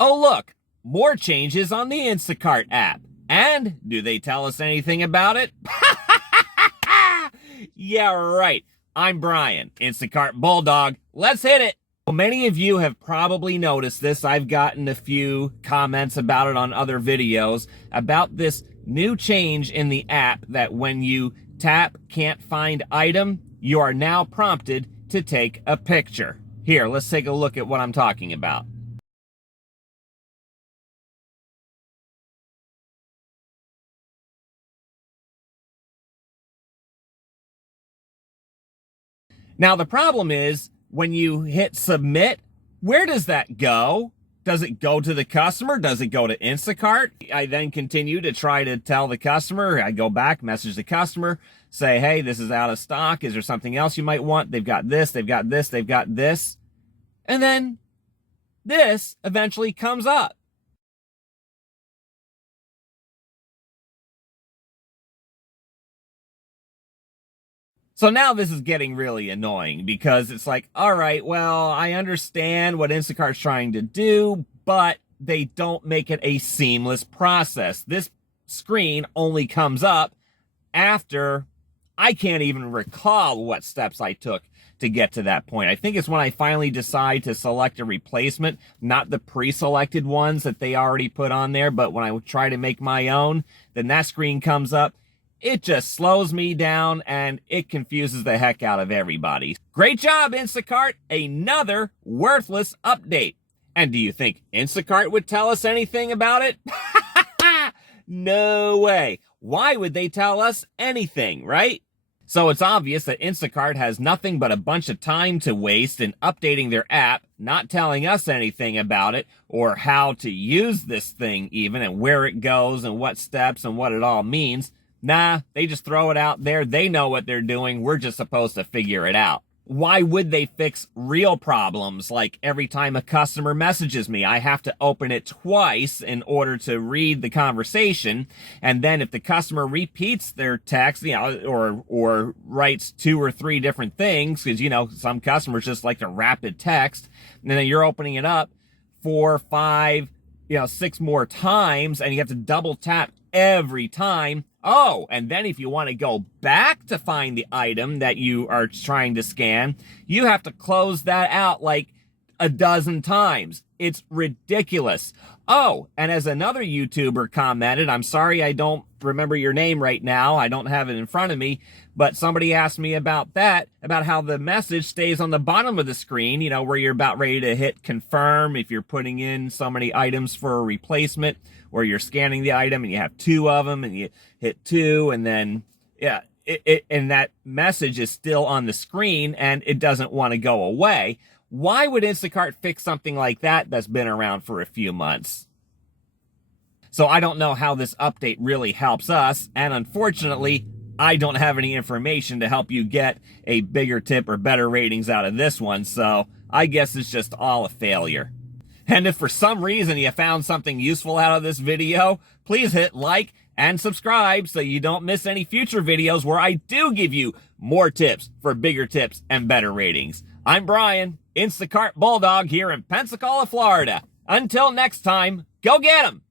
Oh look, more changes on the Instacart app. And do they tell us anything about it? Yeah, right. I'm Brian, Instacart Bulldog. Let's hit it. Well, many of you have probably noticed this. I've gotten a few comments about it on other videos about this new change in the app that when you tap can't find item, you are now prompted to take a picture. Here, let's take a look at what I'm talking about. Now, the problem is when you hit submit, where does that go? Does it go to the customer? Does it go to Instacart? I then continue to try to tell the customer. I go back, message the customer, say, hey, this is out of stock. Is there something else you might want? They've got this, they've got this, they've got this. And then this eventually comes up. So now this is getting really annoying because it's like, all right, well, I understand what Instacart's trying to do, but they don't make it a seamless process. This screen only comes up after I can't even recall what steps I took to get to that point. I think it's when I finally decide to select a replacement, not the pre-selected ones that they already put on there, but when I try to make my own, then that screen comes up. It just slows me down and it confuses the heck out of everybody. Great job, Instacart. Another worthless update. And do you think Instacart would tell us anything about it? No way. Why would they tell us anything, right? So it's obvious that Instacart has nothing but a bunch of time to waste in updating their app, not telling us anything about it or how to use this thing even and where it goes and what steps and what it all means. Nah, they just throw it out there. They know what they're doing. We're just supposed to figure it out. Why would they fix real problems like every time a customer messages me, I have to open it twice in order to read the conversation? And then if the customer repeats their text, or writes 2 or 3 different things, because, some customers just like to rapid text, and then you're opening it up 4, 5, 6 more times, and you have to double tap every time. Oh, and then if you want to go back to find the item that you are trying to scan, you have to close that out like a dozen times. It's ridiculous. Oh, and as another YouTuber commented, I'm sorry I don't remember your name right now. I don't have it in front of me, but somebody asked me about that, about how the message stays on the bottom of the screen, where you're about ready to hit confirm if you're putting in so many items for a replacement, or you're scanning the item and you have 2 of them and you hit 2 and then, and that message is still on the screen and it doesn't want to go away. Why would Instacart fix something like that that's been around for a few months? So I don't know how this update really helps us, and unfortunately, I don't have any information to help you get a bigger tip or better ratings out of this one, so I guess it's just all a failure. And if for some reason you found something useful out of this video, please hit like and subscribe so you don't miss any future videos where I do give you more tips for bigger tips and better ratings. I'm Brian, Instacart Bulldog here in Pensacola, Florida. Until next time, go get 'em!